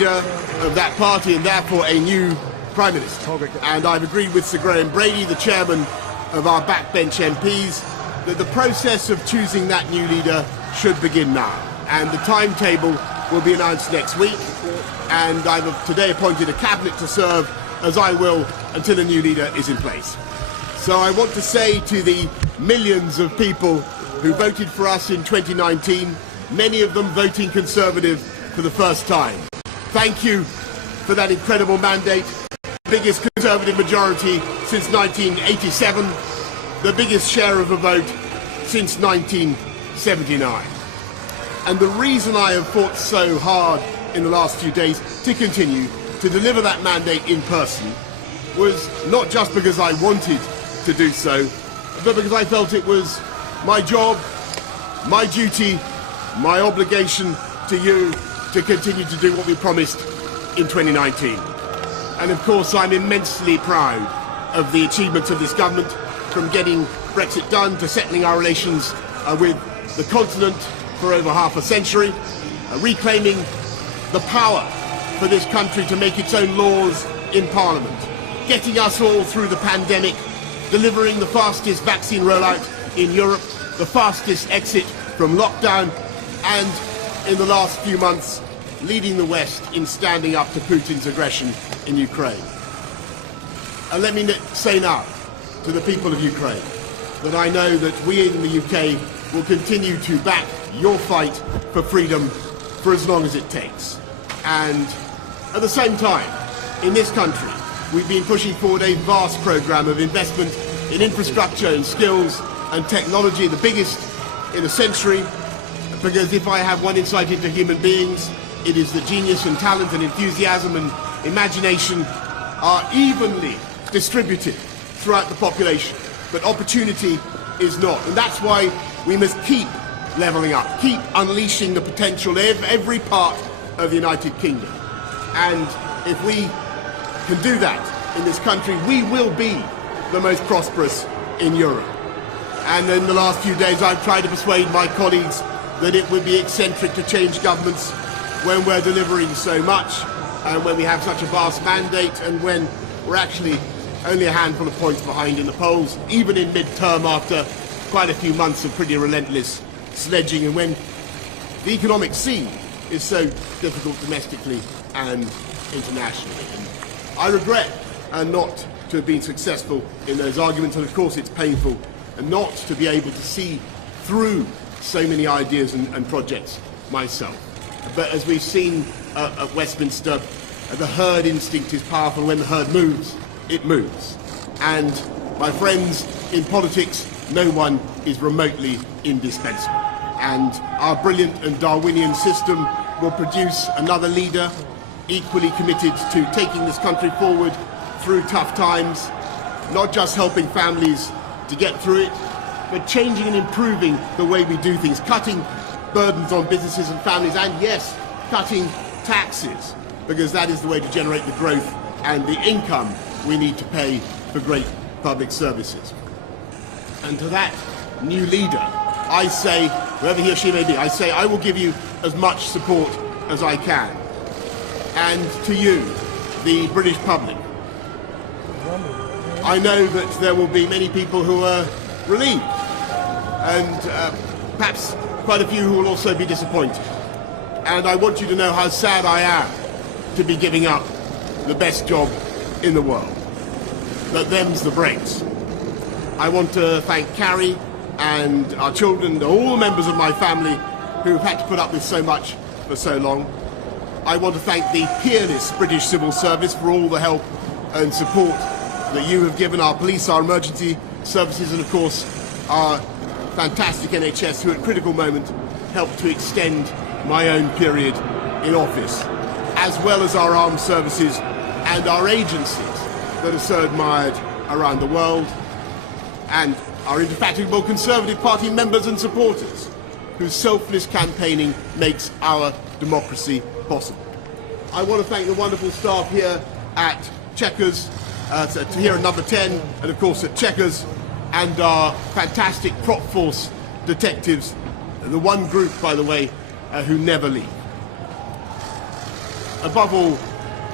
leader of that party and therefore a new Prime Minister. And I've agreed with Sir Graham Brady, the chairman of our backbench MPs, that the process of choosing that new leader should begin now. And the timetable will be announced next week. And I've today appointed a cabinet to serve, as I will, until a new leader is in place. So I want to say to the millions of people who voted for us in 2019, many of them voting Conservative for the first time, thank you for that incredible mandate. The biggest Conservative majority since 1987, the biggest share of the vote since 1979. And the reason I have fought so hard in the last few days to continue to deliver that mandate in person was not just because I wanted to do so, but because I felt it was my job, my duty, my obligation to you to continue to do what we promised in 2019. And of course I'm immensely proud of the achievements of this government, from getting Brexit done to settling our relations with the continent for over half a century, reclaiming the power for this country to make its own laws in Parliament, getting us all through the pandemic, delivering the fastest vaccine rollout in Europe, the fastest exit from lockdown, and in the last few months, leading the West in standing up to Putin's aggression in Ukraine. And let me say now to the people of Ukraine that I know that we in the UK will continue to back your fight for freedom for as long as it takes. And at the same time, in this country, we've been pushing forward a vast programme of investment in infrastructure and skills and technology, the biggest in a century, because if I have one insight into human beings, it is that genius and talent and enthusiasm and imagination are evenly distributed throughout the population, but opportunity is not. And that's why we must keep levelling up, keep unleashing the potential of every part of the United Kingdom. And if we can do that in this country, we will be the most prosperous in Europe. And in the last few days I've tried to persuade my colleagues that it would be eccentric to change governments when we're delivering so much, and when we have such a vast mandate, and when we're actually only a handful of points behind in the polls, even in mid-term after quite a few months of pretty relentless sledging, and when the economic scene is so difficult domestically and internationally. And I regret not to have been successful in those arguments, and of course it's painful not to be able to see through so many ideas and projects myself. But as we've seen at Westminster, the herd instinct is powerful. When the herd moves, it moves. And my friends, in politics, no one is remotely indispensable. And our brilliant and Darwinian system will produce another leader equally committed to taking this country forward through tough times, not just helping families to get through it, but changing and improving the way we do things, cutting burdens on businesses and families, and yes, cutting taxes, because that is the way to generate the growth and the income we need to pay for great public services. And to that new leader, I say, whoever he or she may be, I say I will give you as much support as I can. And to you, the British public, I know that there will be many people who are relieved, and perhaps quite a few who will also be disappointed. And I want you to know how sad I am to be giving up the best job in the world. But them's the breaks. I want to thank Carrie and our children, and all the members of my family who have had to put up with so much for so long. I want to thank the peerless British civil service for all the help and support that you have given our police, our emergency services, and of course our fantastic NHS, who at a critical moment helped to extend my own period in office, as well as our armed services and our agencies that are so admired around the world, and our indefatigable Conservative Party members and supporters, whose selfless campaigning makes our democracy possible. I want to thank the wonderful staff here at Chequers, here at Number 10, and of course at Chequers, and our fantastic Crop Force detectives, the one group, by the way, who never leave. above all,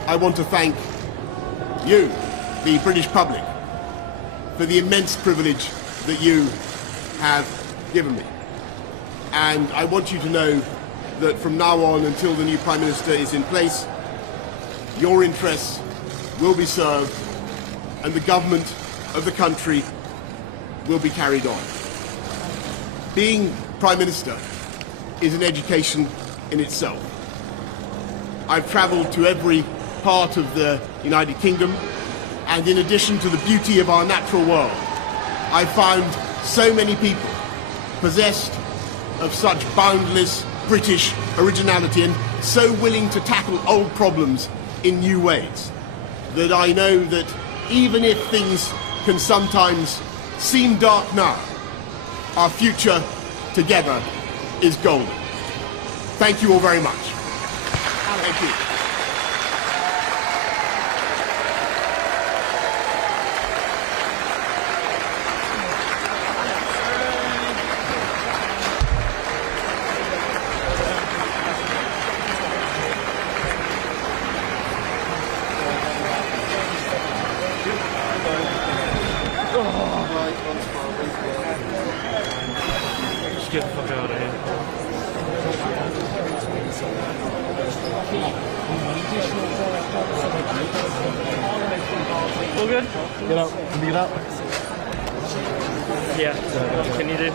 I want to thank you, the British public, for the immense privilege that you have given me. And I want you to know that from now on until the new Prime Minister is in place, your interests will be served and the government of the country will be carried on. Being Prime Minister is an education in itself. I've travelled to every part of the United Kingdom, and in addition to the beauty of our natural world, I found so many people possessed of such boundless British originality and so willing to tackle old problems in new ways that I know that even if things can sometimes seem dark now, our future together is golden. Thank you all very much. Thank you. Just get the fuck out of here. All good? Get out. Can you get out? Yeah. Can you do?